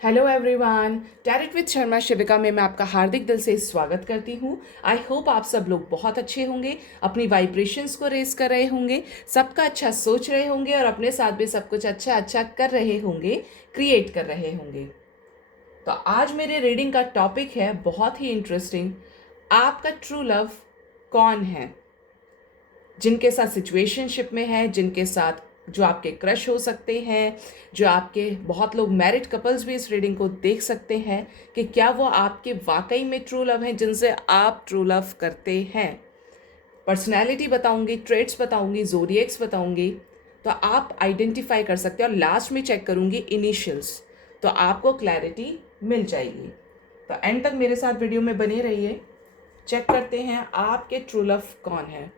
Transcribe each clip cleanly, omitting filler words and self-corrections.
Hello everyone, tarot with Sharma Shivika में मैं आपका हार्दिक दिल से स्वागत करती हूँ। आई होप आप सब लोग बहुत अच्छे होंगे, अपनी वाइब्रेशंस को रेस कर रहे होंगे, सबका अच्छा सोच रहे होंगे और अपने साथ भी सब कुछ अच्छा अच्छा कर रहे होंगे, क्रिएट कर रहे होंगे। तो आज मेरे रीडिंग का टॉपिक है बहुत ही इंटरेस्टिंग। आपका ट्रू लव कौन है? जिनके साथ सिचुएशनशिप में है, जिनके साथ जो आपके क्रश हो सकते हैं, जो आपके बहुत लोग मैरिड कपल्स भी इस रीडिंग को देख सकते हैं कि क्या वो आपके वाकई में ट्रू लव हैं, जिनसे आप ट्रू लव करते हैं। पर्सनैलिटी बताऊंगी, ट्रेट्स बताऊंगी, जोडिएक्स बताऊंगी, तो आप आइडेंटिफाई कर सकते हैं और लास्ट में चेक करूंगी इनिशियल्स, तो आपको क्लैरिटी मिल जाएगी। तो एंड तक मेरे साथ वीडियो में बने रहिए। चेक करते हैं आपके ट्रू लव कौन है।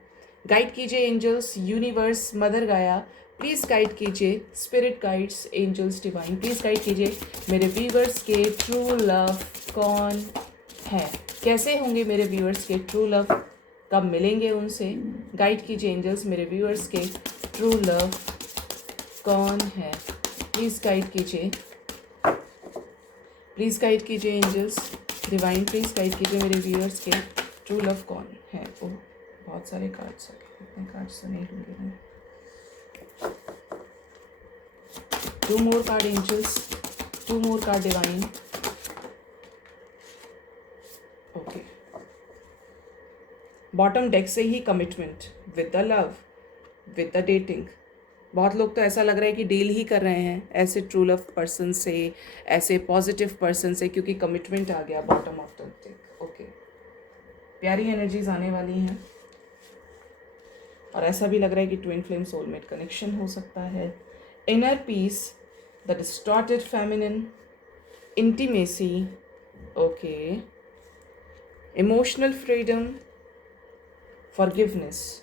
गाइड कीजिए angels, universe, mother Gaia, please guide कीजिए। Spirit guides, angels divine, please guide कीजिए मेरे व्यूवर्स के ट्रू लव कौन है। कैसे होंगे मेरे व्यूवर्स के ट्रू लव, कब मिलेंगे उनसे। गाइड कीजिए एंजल्स, मेरे व्यूवर्स के ट्रू लव कौन है। प्लीज़ गाइड कीजिए, प्लीज़ गाइड कीजिए एंजल्स डिवाइन, प्लीज़ गाइड कीजिए मेरे व्यूअर्स के ट्रू लव कौन है। ओह, बहुत सारे कार्ड्स हैं, इतने कार्ड्स तो नहीं लूँगी मैं। 2 more card angels, 2 more card divine. Okay, bottom deck से ही commitment with the love, with the dating. बहुत लोग तो ऐसा लग रहा है कि डील ही कर रहे हैं ऐसे ट्रू लव पर्सन से, ऐसे पॉजिटिव पर्सन से, क्योंकि कमिटमेंट आ गया bottom of the deck. Okay, प्यारी एनर्जीज आने वाली हैं और ऐसा भी लग रहा है कि ट्विन फ्लेम सोलमेट कनेक्शन हो सकता है। Inner peace, the distorted feminine, intimacy, okay, emotional freedom, forgiveness.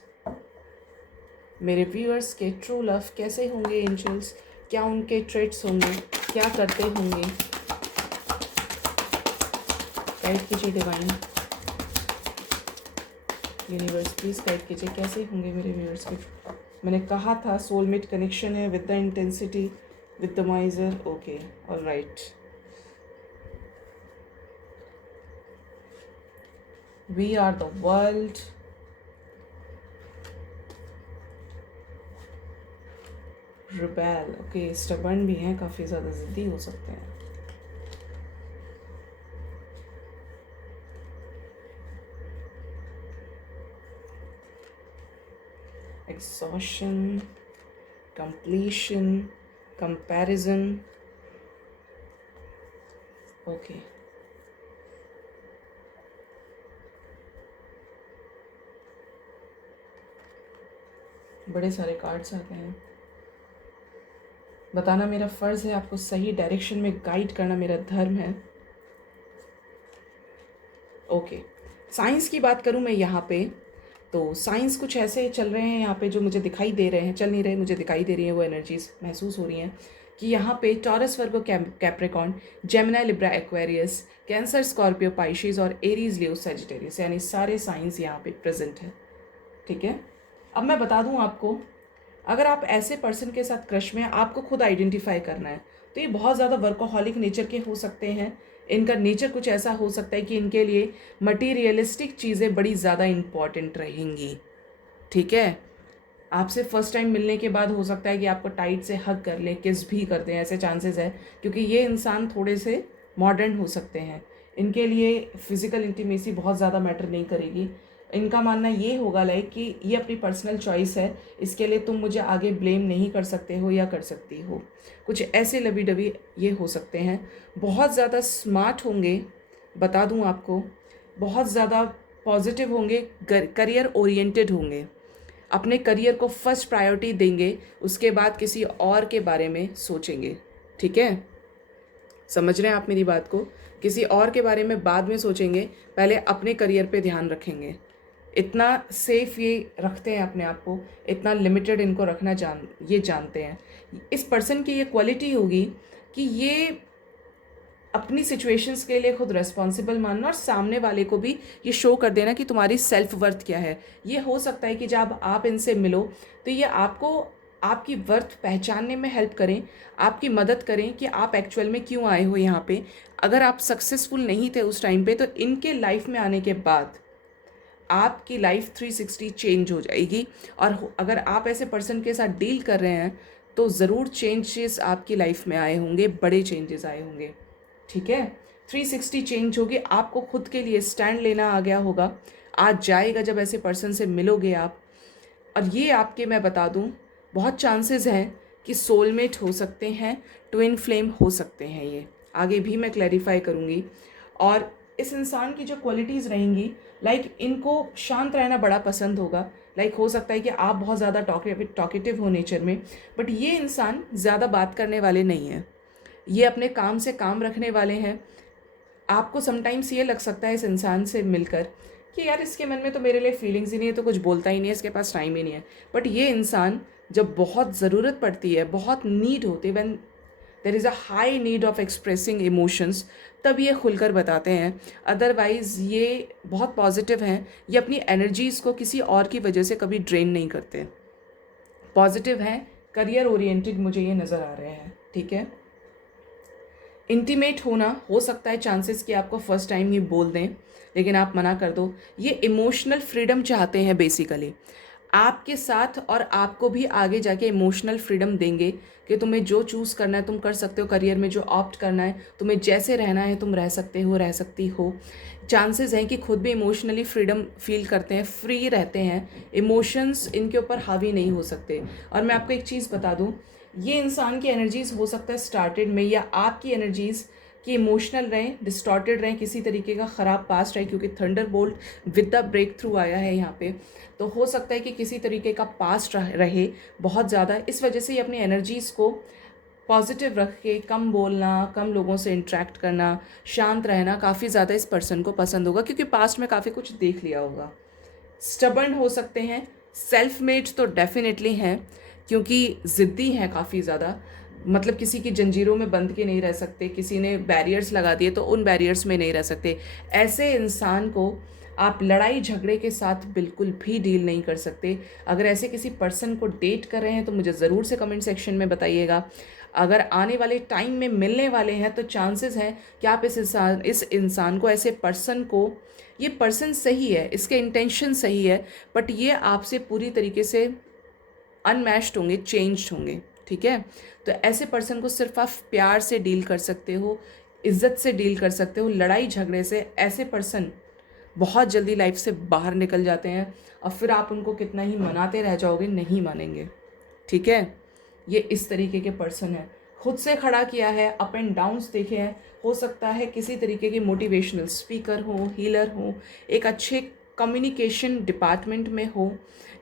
मेरे व्यूअर्स के ट्रू लव कैसे होंगे एंजल्स, क्या उनके ट्रेट्स होंगे, क्या करते होंगे। गाइड कीजिए डिवाइन, यूनिवर्स, प्लीज गाइड कीजिए कैसे होंगे मेरे व्यूअर्स के। मैंने कहा था सोलमेट कनेक्शन है with the intensity, with the miser. Okay, all right. We are the world, rebel. Okay, stubborn भी हैं, काफ़ी ज़्यादा ज़िद्दी हो सकते हैं। Exhaustion, completion, comparison. ओके, बड़े सारे कार्ड्स आते हैं। बताना मेरा फ़र्ज़ है, आपको सही डायरेक्शन में गाइड करना मेरा धर्म है। ओके, साइंस की बात करूं मैं यहाँ पे, तो साइंस कुछ ऐसे चल रहे हैं यहाँ पे जो मुझे दिखाई दे रहे हैं, चल नहीं रहे, मुझे दिखाई दे रही हैं, वो एनर्जीज महसूस हो रही हैं कि यहाँ पे Taurus, Virgo, Capricorn, Gemini, Libra, Aquarius, Cancer, Scorpio, Pisces और एरीज, लियो, सजिटेरियस, यानी सारे साइंस यहाँ पे प्रेजेंट है। ठीक है, अब मैं बता दूँ आपको, अगर आप ऐसे पर्सन के साथ क्रश में, आपको खुद आइडेंटिफाई करना है, तो ये बहुत ज़्यादा वर्कोहॉलिक नेचर के हो सकते हैं। इनका नेचर कुछ ऐसा हो सकता है कि इनके लिए मटीरियलिस्टिक चीज़ें बड़ी ज़्यादा इम्पॉर्टेंट रहेंगी। ठीक है, आपसे फर्स्ट टाइम मिलने के बाद हो सकता है कि आपको टाइट से हग कर ले, किस भी कर दें, ऐसे चांसेस है, क्योंकि ये इंसान थोड़े से मॉडर्न हो सकते हैं। इनके लिए फिज़िकल इंटीमेसी बहुत ज़्यादा मैटर नहीं करेगी। इनका मानना ये होगा लाइक कि ये अपनी पर्सनल चॉइस है, इसके लिए तुम मुझे आगे ब्लेम नहीं कर सकते हो या कर सकती हो। कुछ ऐसे लबी डबी ये हो सकते हैं। बहुत ज़्यादा स्मार्ट होंगे, बता दूं आपको, बहुत ज़्यादा पॉजिटिव होंगे, करियर ओरिएंटेड होंगे, अपने करियर को फर्स्ट प्रायोरिटी देंगे, उसके बाद किसी और के बारे में सोचेंगे। ठीक है, समझ रहे हैं आप मेरी बात को? किसी और के बारे में बाद में सोचेंगे, पहले अपने करियर पे ध्यान रखेंगे। इतना सेफ ये रखते हैं अपने आप को, इतना लिमिटेड इनको रखना ये जानते हैं। इस पर्सन की ये क्वालिटी होगी कि ये अपनी सिचुएशंस के लिए खुद रेस्पॉन्सिबल मानना और सामने वाले को भी ये शो कर देना कि तुम्हारी सेल्फ वर्थ क्या है। ये हो सकता है कि जब आप इनसे मिलो तो ये आपको आपकी वर्थ पहचानने में हेल्प करें, आपकी मदद करें कि आप एक्चुअल में क्यों आए हो यहाँ पे। अगर आप सक्सेसफुल नहीं थे उस टाइम पे, तो इनके लाइफ में आने के बाद आपकी लाइफ 360 चेंज हो जाएगी। और अगर आप ऐसे पर्सन के साथ डील कर रहे हैं तो ज़रूर चेंजेस आपकी लाइफ में आए होंगे, बड़े चेंजेस आए होंगे। ठीक है, 360 चेंज होगी, आपको खुद के लिए स्टैंड लेना आ गया होगा, आज जाएगा जब ऐसे पर्सन से मिलोगे आप। और ये आपके, मैं बता दूं, बहुत चांसेस हैं कि सोलमेट हो सकते हैं, ट्विन फ्लेम हो सकते हैं, ये आगे भी मैं क्लैरिफाई करूँगी। और इस इंसान की जो क्वालिटीज़ रहेंगी, लाइक इनको शांत रहना बड़ा पसंद होगा। लाइक हो सकता है कि आप बहुत ज़्यादा टॉकेटिव हो नेचर में, बट ये इंसान ज़्यादा बात करने वाले नहीं हैं, ये अपने काम से काम रखने वाले हैं। आपको समटाइम्स ये लग सकता है इस इंसान से मिलकर कि यार इसके मन में तो मेरे लिए फीलिंग्स ही नहीं है, तो कुछ बोलता ही नहीं है, इसके पास टाइम ही नहीं है। बट ये इंसान जब बहुत ज़रूरत पड़ती है, बहुत नीड होती है, when there is a high need of expressing emotions, तब ये खुलकर बताते हैं। अदरवाइज़ ये बहुत पॉजिटिव हैं, ये अपनी एनर्जीज़ को किसी और की वजह से कभी ड्रेन नहीं करते, पॉजिटिव हैं, करियर ओरिएंटेड मुझे ये नज़र आ रहे हैं। ठीक है, इंटीमेट होना हो सकता है, चांसेस कि आपको फर्स्ट टाइम ही बोल दें, लेकिन आप मना कर दो। ये इमोशनल फ्रीडम चाहते हैं बेसिकली आपके साथ, और आपको भी आगे जाके इमोशनल फ्रीडम देंगे कि तुम्हें जो चूज़ करना है तुम कर सकते हो, करियर में जो ऑप्ट करना है, तुम्हें जैसे रहना है तुम रह सकते हो, रह सकती हो। चांसेस हैं कि खुद भी इमोशनली फ्रीडम फील करते हैं, फ्री रहते हैं, इमोशंस इनके ऊपर हावी नहीं हो सकते। और मैं आपको एक चीज़ बता दूं, ये इंसान की एनर्जीज़ हो सकता है स्टार्टेड में, या आपकी एनर्जीज़ कि इमोशनल रहें, डिस्टॉर्टेड रहें, किसी तरीके का ख़राब पास्ट रहे, क्योंकि thunderbolt with the breakthrough आया है यहाँ पे। तो हो सकता है कि किसी तरीके का पास्ट रहे बहुत ज़्यादा, इस वजह से ये अपनी एनर्जीज़ को पॉजिटिव रख के कम बोलना, कम लोगों से इंटरेक्ट करना, शांत रहना काफ़ी ज़्यादा इस पर्सन को पसंद होगा, क्योंकि पास्ट में काफ़ी कुछ देख लिया होगा। स्टबर्न हो सकते हैं, सेल्फ मेड तो डेफिनेटली हैं, क्योंकि ज़िद्दी हैं काफ़ी ज़्यादा, मतलब किसी की जंजीरों में बंध के नहीं रह सकते, किसी ने बैरियर्स लगा दिए तो उन बैरियर्स में नहीं रह सकते। ऐसे इंसान को आप लड़ाई झगड़े के साथ बिल्कुल भी डील नहीं कर सकते। अगर ऐसे किसी पर्सन को डेट कर रहे हैं तो मुझे ज़रूर से कमेंट सेक्शन में बताइएगा। अगर आने वाले टाइम में मिलने वाले हैं तो चांसेस हैं कि आप इस इंसान को, ऐसे पर्सन को, ये पर्सन सही है, इसके इंटेंशन सही है, बट ये आपसे पूरी तरीके से अनमैच्ड होंगे, चेंज्ड होंगे। ठीक है, तो ऐसे पर्सन को सिर्फ आप प्यार से डील कर सकते हो, इज्जत से डील कर सकते हो। लड़ाई झगड़े से ऐसे पर्सन बहुत जल्दी लाइफ से बाहर निकल जाते हैं, और फिर आप उनको कितना ही मनाते रह जाओगे, नहीं मानेंगे। ठीक है, ये इस तरीके के पर्सन है, खुद से खड़ा किया है, अप एंड डाउन्स देखे हैं। हो सकता है किसी तरीके की मोटिवेशनल स्पीकर हो, हीलर हो, एक अच्छे कम्युनिकेशन डिपार्टमेंट में हो,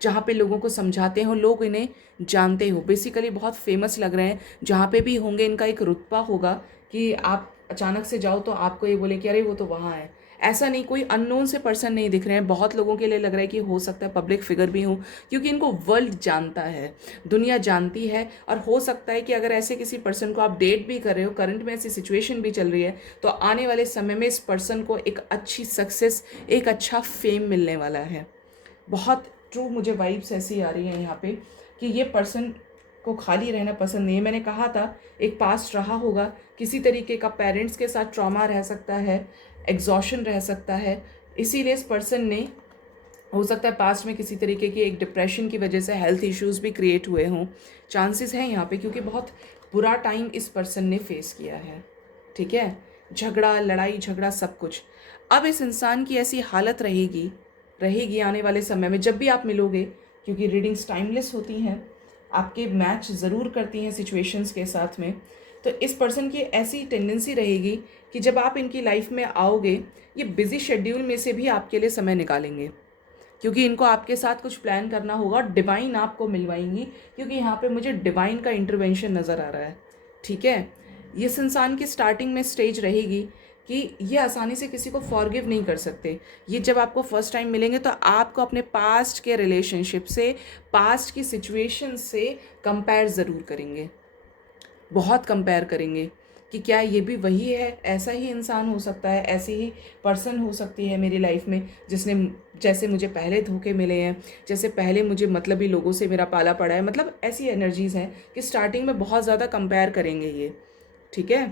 जहाँ पे लोगों को समझाते हो, लोग इन्हें जानते हो, बेसिकली बहुत फेमस लग रहे हैं। जहाँ पे भी होंगे इनका एक रुतबा होगा कि आप अचानक से जाओ तो आपको ये बोले कि अरे वो तो वहाँ है। ऐसा नहीं, कोई अननोन से पर्सन नहीं दिख रहे हैं। बहुत लोगों के लिए लग रहा है कि हो सकता है पब्लिक फिगर भी हो, क्योंकि इनको वर्ल्ड जानता है, दुनिया जानती है। और हो सकता है कि अगर ऐसे किसी पर्सन को आप डेट भी कर रहे हो, करंट में ऐसी सिचुएशन भी चल रही है, तो आने वाले समय में इस पर्सन को एक अच्छी सक्सेस, एक अच्छा फेम मिलने वाला है। बहुत ट्रू मुझे वाइब्स ऐसी आ रही है यहाँ पे कि ये पर्सन को खाली रहना पसंद नहीं है। मैंने कहा था एक पास्ट रहा होगा, किसी तरीके का पेरेंट्स के साथ ट्रॉमा रह सकता है, एग्जॉशन रह सकता है, इसीलिए इस पर्सन ने, हो सकता है पास्ट में किसी तरीके की एक डिप्रेशन की वजह से हेल्थ इश्यूज भी क्रिएट हुए हों। चांसेस हैं यहाँ पे, क्योंकि बहुत बुरा टाइम इस पर्सन ने फेस किया है। ठीक है, झगड़ा, लड़ाई झगड़ा सब कुछ। अब इस इंसान की ऐसी हालत रहेगी रहेगी आने वाले समय में, जब भी आप मिलोगे, क्योंकि रीडिंग्स टाइमलेस होती हैं, आपके मैच ज़रूर करती हैं सिचुएशंस के साथ में। तो इस पर्सन की ऐसी टेंडेंसी रहेगी कि जब आप इनकी लाइफ में आओगे, ये बिज़ी शेड्यूल में से भी आपके लिए समय निकालेंगे, क्योंकि इनको आपके साथ कुछ प्लान करना होगा, और डिवाइन आपको मिलवाएंगी, क्योंकि यहाँ पे मुझे डिवाइन का इंटरवेंशन नज़र आ रहा है। ठीक है, इस इंसान की स्टार्टिंग में स्टेज रहेगी कि ये आसानी से किसी को फॉरगिव नहीं कर सकते। ये जब आपको फर्स्ट टाइम मिलेंगे तो आपको अपने पास्ट के रिलेशनशिप से, पास्ट की सिचुएशन से कंपेयर ज़रूर करेंगे, बहुत कंपेयर करेंगे। कि क्या ये भी वही है, ऐसा ही इंसान हो सकता है, ऐसी ही पर्सन हो सकती है मेरी लाइफ में जिसने जैसे मुझे पहले धोखे मिले हैं, जैसे पहले मुझे मतलबी लोगों से मेरा पाला पड़ा है। मतलब ऐसी एनर्जीज़ हैं कि स्टार्टिंग में बहुत ज़्यादा कंपेयर करेंगे ये, ठीक है।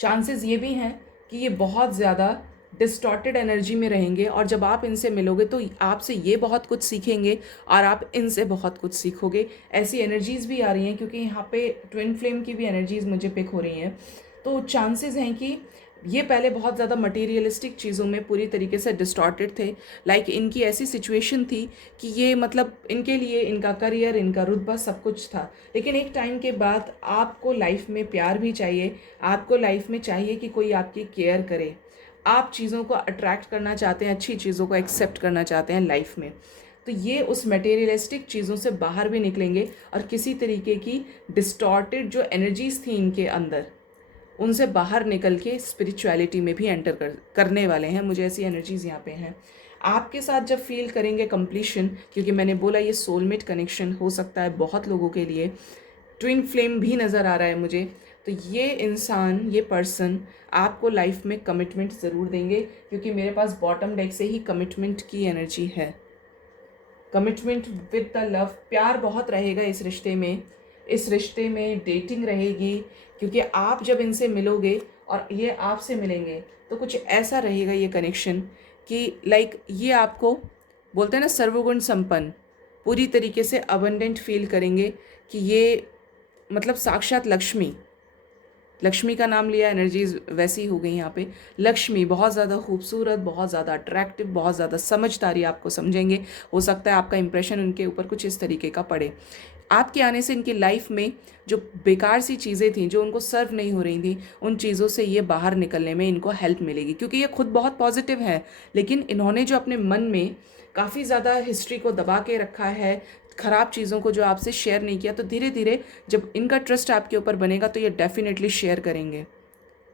चांसेस ये भी हैं कि ये बहुत ज़्यादा डिस्टॉर्टेड एनर्जी में रहेंगे, और जब आप इनसे मिलोगे तो आपसे ये बहुत कुछ सीखेंगे और आप इनसे बहुत कुछ सीखोगे। ऐसी एनर्जीज़ भी आ रही हैं क्योंकि यहाँ पे ट्विन फ्लेम की भी एनर्जीज़ मुझे पिक हो रही हैं। तो चांसेस हैं कि ये पहले बहुत ज़्यादा मटेरियलिस्टिक चीज़ों में पूरी तरीके से डिस्टॉर्टेड थे। लाइक इनकी ऐसी सिचुएशन थी कि ये मतलब इनके लिए इनका करियर, इनका रुतबा सब कुछ था। लेकिन एक टाइम के बाद आपको लाइफ में प्यार भी चाहिए, आपको लाइफ में चाहिए कि कोई आपकी केयर करे। आप चीज़ों को अट्रैक्ट करना चाहते हैं, अच्छी चीज़ों को एक्सेप्ट करना चाहते हैं लाइफ में। तो ये उस मटेरियलिस्टिक चीज़ों से बाहर भी निकलेंगे और किसी तरीके की डिस्टॉर्टेड जो एनर्जीज़ थी इनके अंदर, उनसे बाहर निकल के स्पिरिचुअलिटी में भी एंटर करने वाले हैं। मुझे ऐसी एनर्जीज़ यहाँ पे हैं। आपके साथ जब फील करेंगे कंप्लीशन, क्योंकि मैंने बोला ये सोलमेट कनेक्शन हो सकता है बहुत लोगों के लिए, ट्विन फ्लेम भी नज़र आ रहा है मुझे। तो ये इंसान, ये पर्सन आपको लाइफ में कमिटमेंट ज़रूर देंगे, क्योंकि मेरे पास बॉटम डेक से ही कमिटमेंट की एनर्जी है। कमिटमेंट विद द लव, प्यार बहुत रहेगा इस रिश्ते में। इस रिश्ते में डेटिंग रहेगी, क्योंकि आप जब इनसे मिलोगे और ये आपसे मिलेंगे तो कुछ ऐसा रहेगा ये कनेक्शन कि लाइक ये आपको बोलते हैं ना सर्वगुण संपन्न, पूरी तरीके से अबंडेंट फील करेंगे कि ये मतलब साक्षात लक्ष्मी, लक्ष्मी का नाम लिया, एनर्जीज वैसी हो गई यहाँ पे। लक्ष्मी बहुत ज़्यादा खूबसूरत, बहुत ज़्यादा अट्रैक्टिव, बहुत ज़्यादा समझदारी आपको समझेंगे। हो सकता है आपका इंप्रेशन उनके ऊपर कुछ इस तरीके का पड़े। आपके आने से इनकी लाइफ में जो बेकार सी चीज़ें थी, जो उनको सर्व नहीं हो रही थी, उन चीज़ों से ये बाहर निकलने में इनको हेल्प मिलेगी, क्योंकि ये खुद बहुत पॉजिटिव है। लेकिन इन्होंने जो अपने मन में काफ़ी ज़्यादा हिस्ट्री को दबा के रखा है, ख़राब चीज़ों को जो आपसे शेयर नहीं किया, तो धीरे धीरे जब इनका ट्रस्ट आपके ऊपर बनेगा तो ये डेफिनेटली शेयर करेंगे,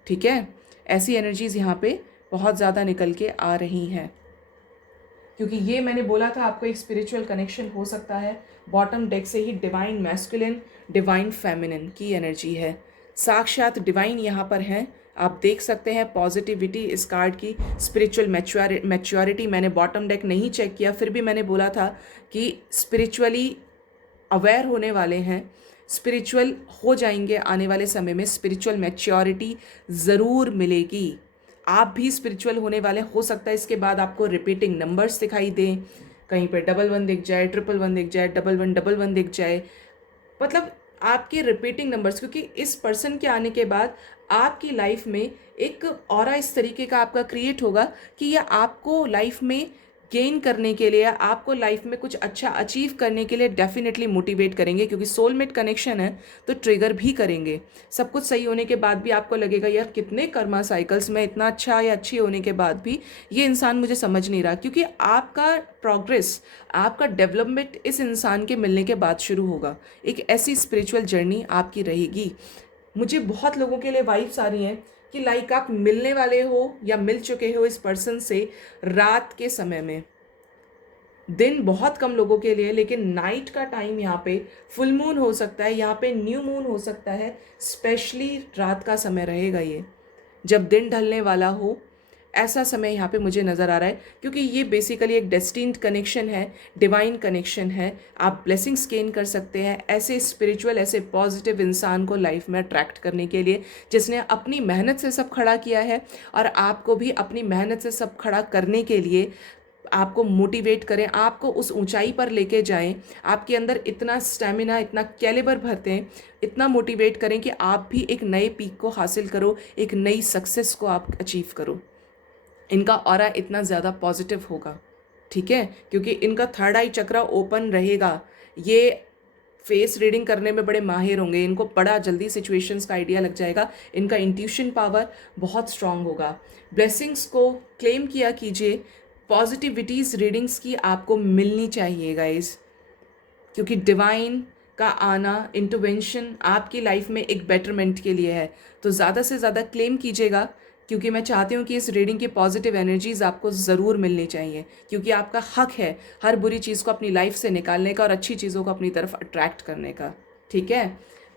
ठीक है। ऐसी एनर्जीज़ यहाँ पे बहुत ज़्यादा निकल के आ रही हैं, क्योंकि ये मैंने बोला था आपको एक स्पिरिचुअल कनेक्शन हो सकता है। बॉटम डेक से ही डिवाइन मैस्कुलिन, डिवाइन फेमिनिन की एनर्जी है। साक्षात डिवाइन यहाँ पर हैं, आप देख सकते हैं पॉजिटिविटी इस कार्ड की। स्पिरिचुअल मैच्योरिटी मैंने बॉटम डेक नहीं चेक किया, फिर भी मैंने बोला था कि स्पिरिचुअली अवेयर होने वाले हैं, स्पिरिचुअल हो जाएंगे आने वाले समय में। स्पिरिचुअल मैच्योरिटी ज़रूर मिलेगी, आप भी स्पिरिचुअल होने वाले। हो सकता है इसके बाद आपको रिपीटिंग नंबर्स दिखाई दें, कहीं पे 11 दिख जाए, 111 दिख जाए, 1111 दिख जाए, मतलब आपके रिपीटिंग नंबर्स। क्योंकि इस पर्सन के आने के बाद आपकी लाइफ में एक ऑरा इस तरीके का आपका क्रिएट होगा कि ये आपको लाइफ में गेन करने के लिए, आपको लाइफ में कुछ अच्छा अचीव करने के लिए डेफिनेटली मोटिवेट करेंगे, क्योंकि सोलमेट कनेक्शन है तो ट्रिगर भी करेंगे। सब कुछ सही होने के बाद भी आपको लगेगा यार कितने कर्मा साइकिल्स में इतना अच्छा या अच्छी होने के बाद भी ये इंसान मुझे समझ नहीं रहा, क्योंकि आपका प्रोग्रेस, आपका डेवलपमेंट इस इंसान के मिलने के बाद शुरू होगा। एक ऐसी स्पिरिचुअल जर्नी आपकी रहेगी। मुझे बहुत लोगों के लिए वाइब्स आ रही हैं कि लाइक आप मिलने वाले हो या मिल चुके हो इस पर्सन से रात के समय में। दिन बहुत कम लोगों के लिए, लेकिन नाइट का टाइम यहाँ पे फुल मून हो सकता है, यहाँ पे न्यू मून हो सकता है, स्पेशली रात का समय रहेगा ये, जब दिन ढलने वाला हो। ऐसा समय यहाँ पे मुझे नज़र आ रहा है, क्योंकि ये बेसिकली एक डेस्टिन्ड कनेक्शन है, डिवाइन कनेक्शन है। आप ब्लेसिंग्स गेन कर सकते हैं ऐसे स्पिरिचुअल, ऐसे पॉजिटिव इंसान को लाइफ में अट्रैक्ट करने के लिए, जिसने अपनी मेहनत से सब खड़ा किया है, और आपको भी अपनी मेहनत से सब खड़ा करने के लिए आपको मोटिवेट करें, आपको उस ऊंचाई पर लेके जाएं, आपके अंदर इतना स्टेमिना, इतना कैलिबर भरते हैं, इतना मोटिवेट करें कि आप भी एक नए पीक को हासिल करो, एक नई सक्सेस को आप अचीव करो। इनका ऑरा इतना ज़्यादा पॉजिटिव होगा, ठीक है, क्योंकि इनका थर्ड आई चक्रा ओपन रहेगा। ये फेस रीडिंग करने में बड़े माहिर होंगे, इनको बड़ा जल्दी सिचुएशंस का आइडिया लग जाएगा। इनका इंट्यूशन पावर बहुत स्ट्रांग होगा। ब्लेसिंग्स को क्लेम किया कीजिए, पॉजिटिविटीज़ रीडिंग्स की आपको मिलनी चाहिए गाइस, क्योंकि डिवाइन का आना, इंटरवेंशन आपकी लाइफ में एक बेटरमेंट के लिए है। तो ज़्यादा से ज़्यादा क्लेम कीजिएगा, क्योंकि मैं चाहती हूँ कि इस रीडिंग की पॉजिटिव एनर्जीज़ आपको ज़रूर मिलनी चाहिए, क्योंकि आपका हक है हर बुरी चीज़ को अपनी लाइफ से निकालने का और अच्छी चीज़ों को अपनी तरफ अट्रैक्ट करने का, ठीक है।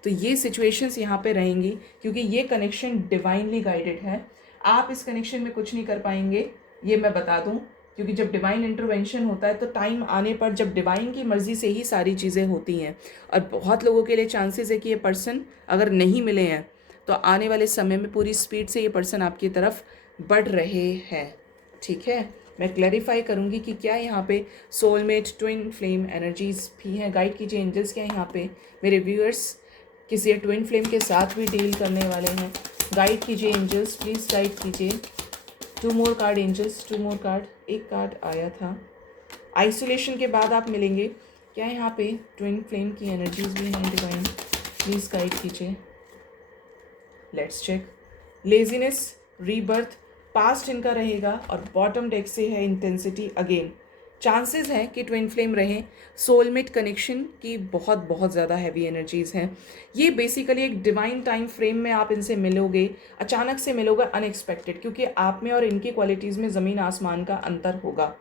तो ये सिचुएशंस यहाँ पे रहेंगी क्योंकि ये कनेक्शन डिवाइनली गाइडेड है। आप इस कनेक्शन में कुछ नहीं कर पाएंगे, ये मैं बता दूँ, क्योंकि जब डिवाइन इंटरवेंशन होता है तो टाइम आने पर जब डिवाइन की मर्ज़ी से ही सारी चीज़ें होती हैं। और बहुत लोगों के लिए चांसेस है कि ये पर्सन अगर नहीं मिले हैं तो आने वाले समय में पूरी स्पीड से ये पर्सन आपकी तरफ बढ़ रहे हैं। ठीक है, मैं क्लैरिफाई करूँगी कि क्या यहाँ पे सोलमेट ट्विन फ्लेम एनर्जीज भी हैं। गाइड कीजिए एंजल्स, क्या यहाँ पे मेरे व्यूअर्स किसी ट्विन फ्लेम के साथ भी डील करने वाले हैं। गाइड कीजिए एंजल्स, प्लीज़ गाइड कीजिए। 2 मोर कार्ड एंजल्स, 2 मोर कार्ड। एक कार्ड आया था, आइसोलेशन के बाद आप मिलेंगे। क्या यहाँ पे ट्विन फ्लेम की एनर्जीज भी हैं डिवाइन, प्लीज़ गाइड कीजिए। Let's check. Laziness, rebirth, past इनका रहेगा और बॉटम डेक से है इंटेंसिटी अगेन। चांसेस हैं कि ट्विन फ्लेम रहें। सोलमेट कनेक्शन की बहुत बहुत ज़्यादा हैवी एनर्जीज़ हैं। ये बेसिकली एक डिवाइन टाइम फ्रेम में आप इनसे मिलोगे, अचानक से मिलोगे, अनएक्सपेक्टेड, क्योंकि आप में और इनकी क्वालिटीज़ में ज़मीन आसमान का अंतर होगा।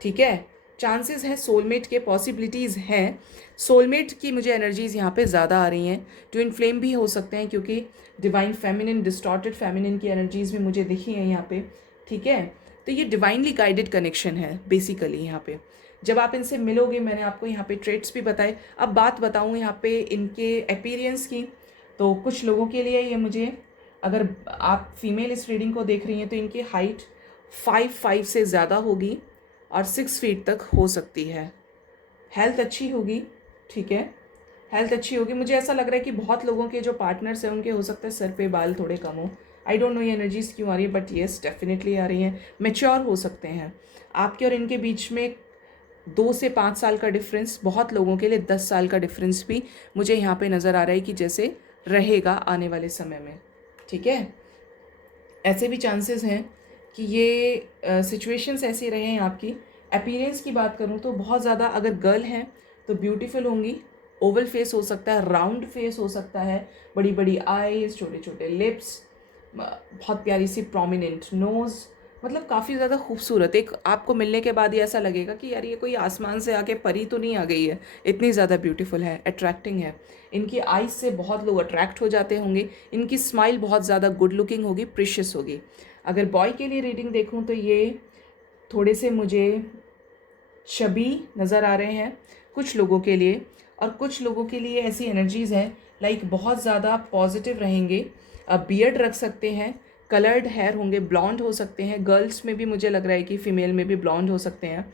ठीक है, चांसेस है सोलमेट के, पॉसिबिलिटीज़ हैं। सोलमेट की मुझे एनर्जीज़ यहाँ पे ज़्यादा आ रही हैं। ट्विन फ्लेम भी हो सकते हैं क्योंकि डिवाइन फेमिनिन, डिस्टॉर्टेड फेमिनिन की एनर्जीज़ भी मुझे दिखी हैं यहाँ पे। ठीक है, तो ये डिवाइनली गाइडेड कनेक्शन है बेसिकली यहाँ पे। जब आप इनसे मिलोगे, मैंने आपको यहाँ पे ट्रेट्स भी बताए। अब बात बताऊँ यहाँ पे इनके अपीयरेंस की, तो कुछ लोगों के लिए ये मुझे, अगर आप फीमेल इस रीडिंग को देख रही हैं तो इनकी हाइट 5'5" से ज़्यादा होगी और 6 फीट तक हो सकती है। हेल्थ अच्छी होगी। ठीक है, हेल्थ अच्छी होगी। मुझे ऐसा लग रहा है कि बहुत लोगों के जो पार्टनर्स हैं उनके हो सकता है सर पे बाल थोड़े कम हो। आई डोंट नो ये एनर्जीज क्यों आ रही है, बट येस डेफिनेटली आ रही हैं। मैच्योर हो सकते हैं। आपके और इनके बीच में 2 से 5 साल का डिफरेंस, बहुत लोगों के लिए 10 साल का डिफरेंस भी मुझे यहाँ पे नज़र आ रहा है कि जैसे रहेगा आने वाले समय में। ठीक है, ऐसे भी चांसेस हैं कि ये सिचुएशंस ऐसी रहे हैं आपकी। अपीयरेंस की बात करूँ तो बहुत ज़्यादा, अगर गर्ल हैं तो ब्यूटीफुल होंगी। ओवल फेस हो सकता है, राउंड फेस हो सकता है, बड़ी बड़ी आईज, छोटे छोटे लिप्स, बहुत प्यारी सी प्रोमिनेंट नोज़, मतलब काफ़ी ज़्यादा खूबसूरत। एक आपको मिलने के बाद ही ऐसा लगेगा कि यार ये कोई आसमान से आके परी तो नहीं आ गई है, इतनी ज़्यादा ब्यूटीफुल है, अट्रैक्टिंग है। इनकी आइज़ से बहुत लोग अट्रैक्ट हो जाते होंगे। इनकी स्माइल बहुत ज़्यादा गुड लुकिंग होगी, प्रीशियस होगी। अगर बॉय के लिए रीडिंग देखूँ तो ये थोड़े से मुझे शबी नज़र आ रहे हैं कुछ लोगों के लिए, और कुछ लोगों के लिए ऐसी एनर्जीज़ हैं लाइक बहुत ज़्यादा पॉजिटिव रहेंगे। बियर्ड रख सकते हैं, कलर्ड हेयर होंगे, ब्लॉन्ड हो सकते हैं। गर्ल्स में भी मुझे लग रहा है कि फ़ीमेल में भी ब्लॉन्ड हो सकते हैं।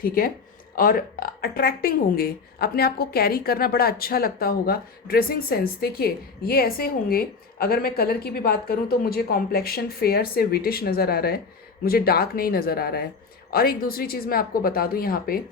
ठीक है, और अट्रैक्टिंग होंगे, अपने आप को कैरी करना बड़ा अच्छा लगता होगा। ड्रेसिंग सेंस देखिए, ये ऐसे होंगे। अगर मैं कलर की भी बात करूँ तो मुझे कॉम्प्लेक्शन फेयर से विटिश नज़र आ रहा है, मुझे डार्क नहीं नज़र आ रहा है। और एक दूसरी चीज़ मैं आपको बता दूँ यहाँ पे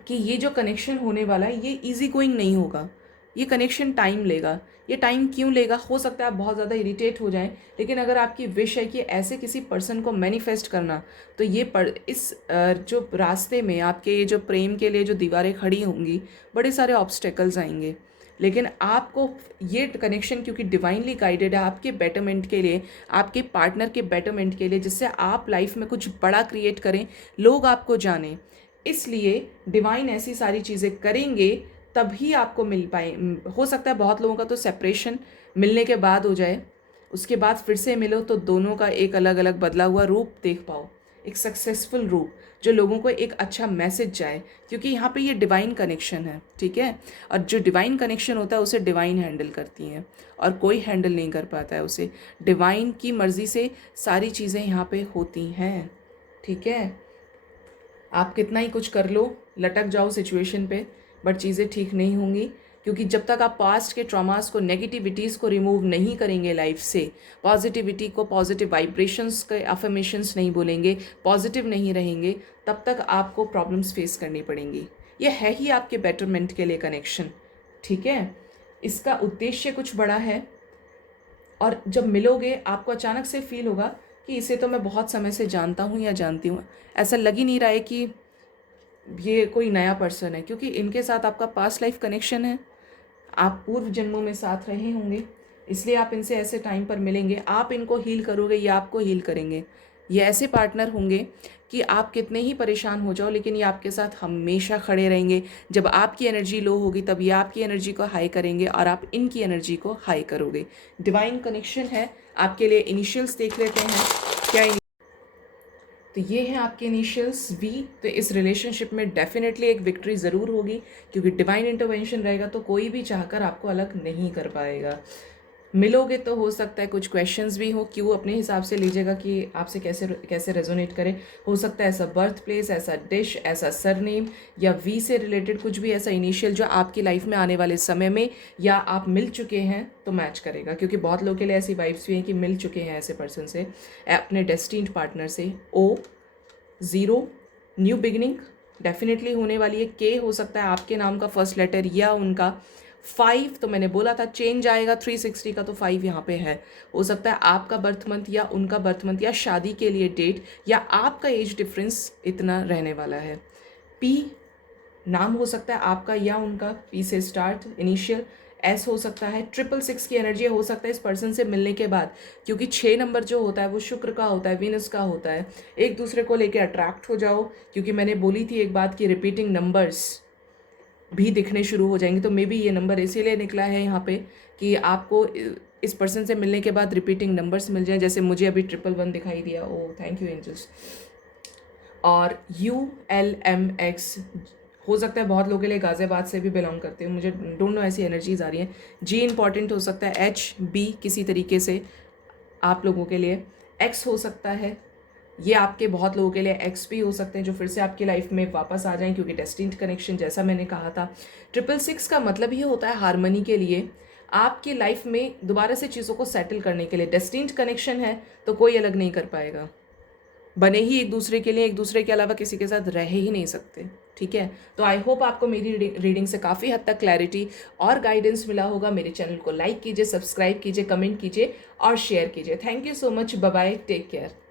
कि ये जो कनेक्शन होने वाला है ये इजी गोइंग नहीं होगा। ये कनेक्शन टाइम लेगा। ये टाइम क्यों लेगा? हो सकता है आप बहुत ज़्यादा इरिटेट हो जाएं, लेकिन अगर आपकी विश है कि ऐसे किसी पर्सन को मैनिफेस्ट करना, तो ये इस जो रास्ते में आपके ये जो प्रेम के लिए जो दीवारें खड़ी होंगी, बड़े सारे ऑब्स्टेकल्स आएंगे, लेकिन आपको ये कनेक्शन क्योंकि डिवाइनली गाइडेड है आपके बेटरमेंट के लिए, आपके पार्टनर के बेटरमेंट के लिए, जिससे आप लाइफ में कुछ बड़ा क्रिएट करें, लोग आपको जानें। इसलिए डिवाइन ऐसी सारी चीज़ें करेंगे तभी आपको मिल पाए। हो सकता है बहुत लोगों का तो सेपरेशन मिलने के बाद हो जाए, उसके बाद फिर से मिलो तो दोनों का एक अलग अलग बदला हुआ रूप देख पाओ, एक सक्सेसफुल रूप जो लोगों को एक अच्छा मैसेज जाए, क्योंकि यहाँ पे ये डिवाइन कनेक्शन है। ठीक है, और जो डिवाइन कनेक्शन होता है उसे डिवाइन हैंडल करती हैं और कोई हैंडल नहीं कर पाता है उसे। डिवाइन की मर्ज़ी से सारी चीज़ें यहाँ पे होती हैं। ठीक है, आप कितना ही कुछ कर लो, लटक जाओ सिचुएशन पे, बट चीज़ें ठीक नहीं होंगी, क्योंकि जब तक आप पास्ट के ट्रॉमास को, नेगेटिविटीज़ को रिमूव नहीं करेंगे लाइफ से, पॉजिटिविटी को, पॉजिटिव वाइब्रेशंस के अफर्मेशंस नहीं बोलेंगे, पॉजिटिव नहीं रहेंगे, तब तक आपको प्रॉब्लम्स फेस करनी पड़ेंगी। ये है ही आपके बेटरमेंट के लिए कनेक्शन। ठीक है, इसका उद्देश्य कुछ बड़ा है, और जब मिलोगे आपको अचानक से फील होगा कि इसे तो मैं बहुत समय से जानता हूँ या जानती हूँ। ऐसा लग ही नहीं रहा है कि ये कोई नया पर्सन है, क्योंकि इनके साथ आपका पास्ट लाइफ कनेक्शन है, आप पूर्व जन्मों में साथ रहे होंगे, इसलिए आप इनसे ऐसे टाइम पर मिलेंगे। आप इनको हील करोगे या आपको हील करेंगे, ये ऐसे पार्टनर होंगे कि आप कितने ही परेशान हो जाओ लेकिन ये आपके साथ हमेशा खड़े रहेंगे। जब आपकी एनर्जी लो होगी तब ये आपकी एनर्जी को हाई करेंगे और आप इनकी एनर्जी को हाई करोगे। डिवाइन कनेक्शन है। आपके लिए इनिशियल्स देख लेते हैं क्या। तो ये हैं आपके इनिशियल्स वी। तो इस रिलेशनशिप में डेफिनेटली एक विक्ट्री ज़रूर होगी, क्योंकि डिवाइन इंटरवेंशन रहेगा तो कोई भी चाहकर आपको अलग नहीं कर पाएगा। मिलोगे तो हो सकता है कुछ क्वेश्चंस भी हो, क्यों अपने हिसाब से लीजिएगा कि आपसे कैसे कैसे रेजोनेट करे। हो सकता है ऐसा बर्थ प्लेस, ऐसा डिश, ऐसा सरनेम या वी से रिलेटेड कुछ भी ऐसा इनिशियल जो आपकी लाइफ में आने वाले समय में या आप मिल चुके हैं तो मैच करेगा, क्योंकि बहुत लोगों के लिए ऐसी वाइब्स भी हैं कि मिल चुके हैं ऐसे पर्सन से, अपने डेस्टिन्ड पार्टनर से। ओ 0 न्यू बिगिनिंग डेफिनेटली होने वाली है। के हो सकता है आपके नाम का फर्स्ट लेटर या उनका। 5 तो मैंने बोला था चेंज आएगा 360 का, तो 5 यहाँ पे है। हो सकता है आपका बर्थ मंथ या उनका बर्थ मंथ या शादी के लिए डेट या आपका एज डिफरेंस इतना रहने वाला है। पी नाम हो सकता है आपका या उनका, पी से स्टार्ट इनिशियल। एस हो सकता है। 666 की एनर्जी हो सकता है इस पर्सन से मिलने के बाद, क्योंकि 6 नंबर जो होता है वो शुक्र का होता है, वीनस का होता है। एक दूसरे को लेके अट्रैक्ट हो जाओ, क्योंकि मैंने बोली थी एक बात कि रिपीटिंग नंबर्स भी दिखने शुरू हो जाएंगे। तो मे बी ये नंबर इसीलिए निकला है यहाँ पे कि आपको इस पर्सन से मिलने के बाद रिपीटिंग नंबर्स मिल जाएं। जैसे मुझे अभी 111 दिखाई दिया। ओ थैंक यू एंजल्स। और ULMX हो सकता है बहुत लोगों के लिए गाज़ियाबाद से भी बिलोंग करते हो, मुझे डोंट नो ऐसी एनर्जीज आ रही हैं। G इंपॉर्टेंट हो सकता है। HB किसी तरीके से आप लोगों के लिए। X हो सकता है, ये आपके बहुत लोगों के लिए एक्स भी हो सकते हैं जो फिर से आपकी लाइफ में वापस आ जाएं, क्योंकि डेस्टिन्ड कनेक्शन जैसा मैंने कहा था। 666 का मतलब ये होता है हारमनी के लिए, आपकी लाइफ में दोबारा से चीज़ों को सेटल करने के लिए। डेस्टिन्ड कनेक्शन है तो कोई अलग नहीं कर पाएगा, बने ही एक दूसरे के लिए, एक दूसरे के अलावा किसी के साथ रह ही नहीं सकते। ठीक है, तो आई होप आपको मेरी रीडिंग से काफ़ी हद तक क्लैरिटी और गाइडेंस मिला होगा। मेरे चैनल को लाइक कीजिए, सब्सक्राइब कीजिए, कमेंट कीजिए और शेयर कीजिए। Thank you so much. Bye bye, take care.